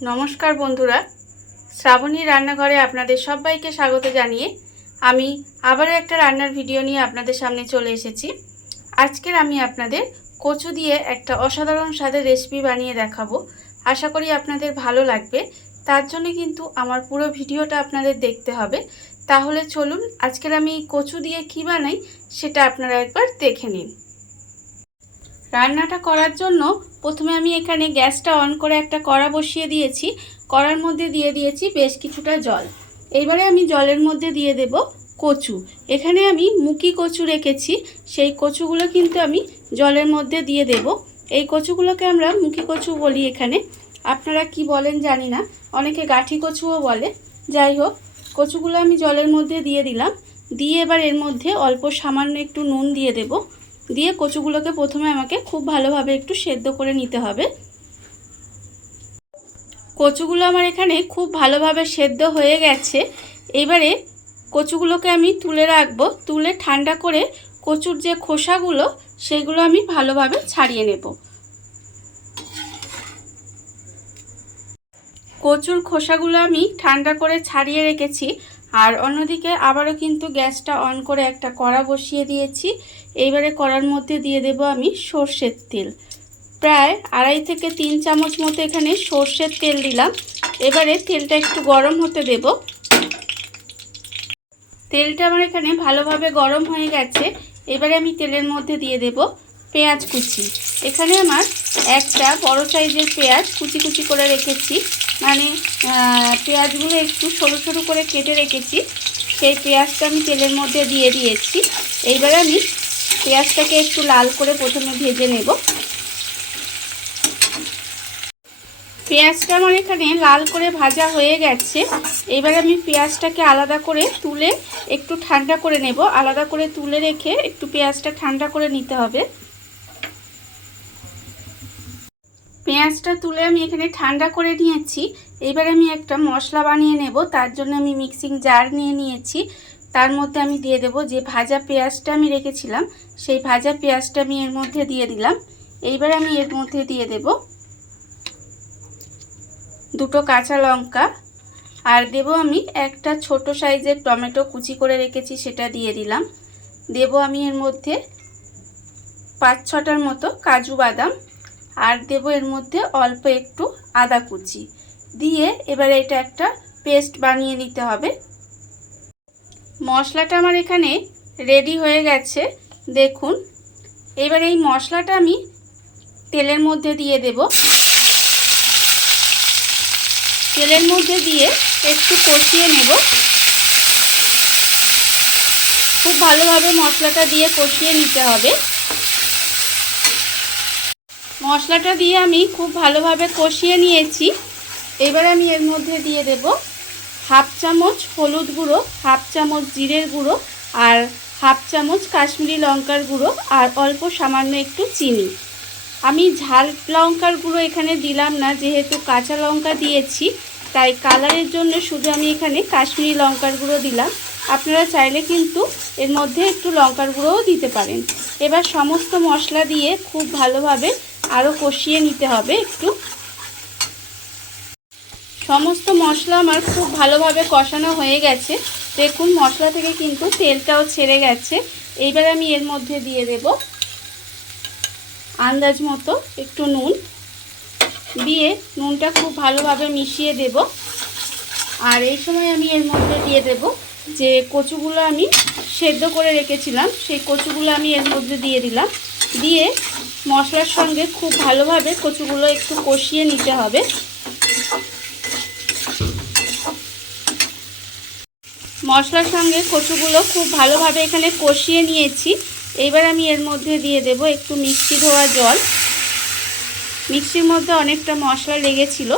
नमस्कार बंधुरा श्रावणी रान्नाघरे आपनादेर सबाइके स्वागत जानिए आमी आबारो एकटा रान्नार भिडियो निये आपनादेर सामने चले एसेछि। आजकेर आमी आपनादेर कचु दिये एकटा असाधारण स्वादेर रेसिपि बानिये देखाबो। आशा करी आपनादेर भालो लागबे। तार जोन्नो किन्तु आमार पुरो भिडियोटा आपनादेर देखते हबे। ताहले चलुन आजकेर आमी कचु दिये कि बानाई सेटा आपनारा एकबार देखे निन। रान्नाटा करार जोन्नो प्रथमे आमी एखाने ग्यासटा अन करे एकटा कड़ा बसिए दिएछि। कड़ार मध्य दिए दिएछि बेश किछुटा जल। एबारे आमी जलेर मध्य दिए देब कचु। एखाने आमी मुखी कचु रेखेछि, सेई कचुगुलो किन्तु आमी जलेर मध्य दिए देब। एई कचुगुलोके आमरा मुखी कचु बली। एखाने आपनारा कि बोलेन जानि ना, अनेके गाठी कचुओ बोले। जाई होक कचुगुलो आमी जलेर मध्य दिए दिलाम। दिए एबार एर मध्य अल्प सामान्य एकटु नुन दिए देब। दिए कचुगुलोके प्रथमे आमाके खूब भालोभाबे एकटु सेদ্ধ करे निते हबे। कचुगुलो आमार एखाने खूब भालोभाबे सेদ্ধ हये गेछे। एबारे कचुगुलोके आमी तुले राखबो। तुले ठंडा करे कचुर जे खोसागुलो सेगुलो आमी भालोभाबे छाड़िये नेब। कचुर खोसागुलो आमी ठंडा करे छाड़िये रेखेछि। और अन्यदिके आबारो किन्तु ग्यासटा अन करे एकटा कड़ा बसिए दिएछि। एइबारे कड़ार मध्य दिए देब आमी सर्षेर तेल। प्राय 2.5 থেকে 3 চামচ मतो एखाने सर्षेर तेल दिलाम। एबारे तेलटा एकटु गरम होते देब। तेलटा आमार एखाने भालोभाबे गरम हये गेछे। एबारे आमी तेलेर मध्य दिए देब पेঁয়াজ कुचि। एखाने आमार एकटा बड़ो साइजेर पेঁয়াজ कुचि कुचि करे रेखेछि। माने पेঁয়াজগুলো একটু ছোটো ছোটো করে কেটে রেখেছি। সেই পেঁয়াজটা আমি তেলের মধ্যে দিয়ে দিয়েছি। এইবারে আমি পেঁয়াজটাকে একটু লাল করে প্রথমে ভেজে নেব। পেঁয়াজটা আমার এখানে লাল করে ভাজা হয়ে গেছে। এবারে আমি পেঁয়াজটাকে আলাদা করে তুলে একটু ঠান্ডা করে নেব। আলাদা করে তুলে রেখে একটু পেঁয়াজটা ঠান্ডা করে নিতে হবে। পেঁয়াজটা তুলে আমি এখানে ঠান্ডা করে নিয়েছি। এবারে আমি একটা মশলা বানিয়ে নেব। তার জন্য আমি মিক্সিং জার নিয়ে নিয়েছি। তার মধ্যে আমি দিয়ে দেব যে ভাজা পেঁয়াজটা আমি রেখেছিলাম, সেই ভাজা পেঁয়াজটা আমি এর মধ্যে দিয়ে দিলাম। এইবারে আমি এর মধ্যে দিয়ে দেব দুটো কাঁচা লঙ্কা। আর দেব আমি একটা ছোট সাইজের টমেটো কুচি করে রেখেছি, সেটা দিয়ে দিলাম। দেব আমি এর মধ্যে 5-6টার মতো কাজু বাদাম। আর দেব এর মধ্যে অল্প একটু আদা কুচি দিয়ে এবারে এটা একটা পেস্ট বানিয়ে নিতে হবে। মশলাটা আমার এখানে রেডি হয়ে গেছে দেখুন। এবারে এই মশলাটা আমি তেলের মধ্যে দিয়ে দেব। তেলের মধ্যে দিয়ে একটু কষিয়ে নেব। খুব ভালোভাবে মশলাটা দিয়ে কষিয়ে নিতে হবে। মশলাটা দিয়ে আমি খুব ভালোভাবে কষিয়ে নিয়েছি। এবার আমি এর মধ্যে দিয়ে দেব 1/2 চামচ হলুদ গুঁড়ো, 1/2 চামচ জিরের গুঁড়ো আর 1/2 চামচ কাশ্মীরি লঙ্কার গুঁড়ো আর অল্প সামান্য একটু চিনি। আমি ঝাল লঙ্কার গুঁড়ো এখানে দিলাম না, যেহেতু কাঁচা লঙ্কা দিয়েছি তাই কালারের জন্য শুধু আমি এখানে কাশ্মীরি লঙ্কার গুঁড়ো দিলাম। আপনারা চাইলে কিন্তু এর মধ্যে একটু লঙ্কার গুঁড়োও দিতে পারেন। এবার সমস্ত মশলা দিয়ে খুব ভালোভাবে আরও কষিয়ে নিতে হবে। একটু সমস্ত মশলা আমার খুব ভালোভাবে কষানো হয়ে গেছে দেখুন। মশলা থেকে কিন্তু তেলটাও ছেড়ে গেছে। এইবার আমি এর মধ্যে দিয়ে দেব আন্দাজ মতো একটু নুন। দিয়ে নুনটা খুব ভালোভাবে মিশিয়ে দেব। আর এই সময় আমি এর মধ্যে দিয়ে দেব যে কচুগুলো আমি সেদ্ধ করে রেখেছিলাম, সেই কচুগুলো আমি এর মধ্যে দিয়ে দিলাম। দিয়ে মশলার সঙ্গে খুব ভালোভাবে কচুগুলো একটু কষিয়ে নিতে হবে। মশলার সঙ্গে কচুগুলো খুব ভালোভাবে এখানে কষিয়ে নিয়েছি। এইবার আমি এর মধ্যে দিয়ে দেব একটু মিক্সি ধোয়া জল। মিক্সির মধ্যে অনেকটা মশলা লেগেছিল,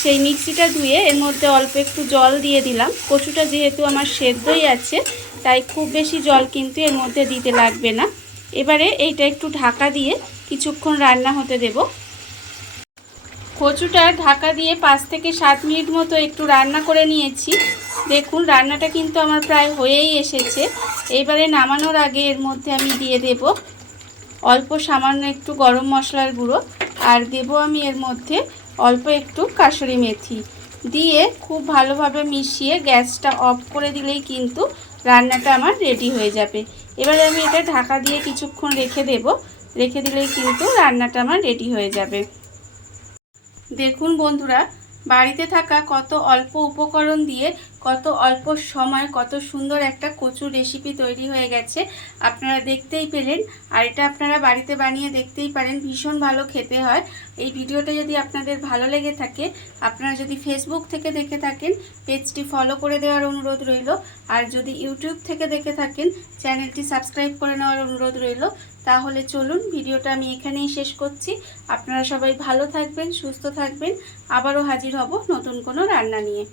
সেই মিক্সিটা ধুয়ে এর মধ্যে অল্প একটু জল দিয়ে দিলাম। কচুটা যেহেতু আমার সেদ্ধই আছে তাই খুব বেশি জল কিন্তু এর মধ্যে দিতে লাগবে না। এবারে এইটা একটু ঢাকা দিয়ে কিছুক্ষণ রান্না হতে দেব। কচুটা ঢাকা দিয়ে 5 থেকে 7 মিনিট মতো একটু রান্না করে নিয়েছি দেখুন। রান্নাটা কিন্তু আমার প্রায় হয়েই এসেছে। এইবারে নামানোর আগে এর মধ্যে আমি দিয়ে দেব অল্প সামান্য একটু গরম মশলার গুঁড়ো আর দেব আমি এর মধ্যে অল্প একটু কাসুরি মেথি দিয়ে খুব ভালোভাবে মিশিয়ে গ্যাসটা অফ করে দিলেই কিন্তু রান্নাটা আমার রেডি হয়ে যাবে। এবারে আমি এটা ঢাকা দিয়ে কিছুক্ষণ রেখে দেব, রেখে দিলেই কিন্তু রান্নাটা আমার রেডি হয়ে যাবে। দেখুন বন্ধুরা, বাড়িতে থাকা কত অল্প উপকরণ দিয়ে কত অল্প সময় কত সুন্দর একটা কচুর রেসিপি তৈরি হয়ে গেছে, আপনারা দেখতেই পেলেন। আর এটা আপনারা বাড়িতে বানিয়ে দেখতেই পারেন, ভীষণ ভালো খেতে হয়। এই ভিডিওটা যদি আপনাদের ভালো লেগে থাকে, আপনারা যদি ফেসবুক থেকে দেখে থাকেন পেজটি ফলো করে দেওয়ার অনুরোধ রইল, আর যদি ইউটিউব থেকে দেখে থাকেন চ্যানেলটি সাবস্ক্রাইব করে নেওয়ার অনুরোধ রইল। তাহলে চলুন ভিডিওটা আমি এখানেই শেষ করছি। আপনারা সবাই ভালো থাকবেন, সুস্থ থাকবেন। আবারও হাজির হব নতুন কোনো রান্না নিয়ে।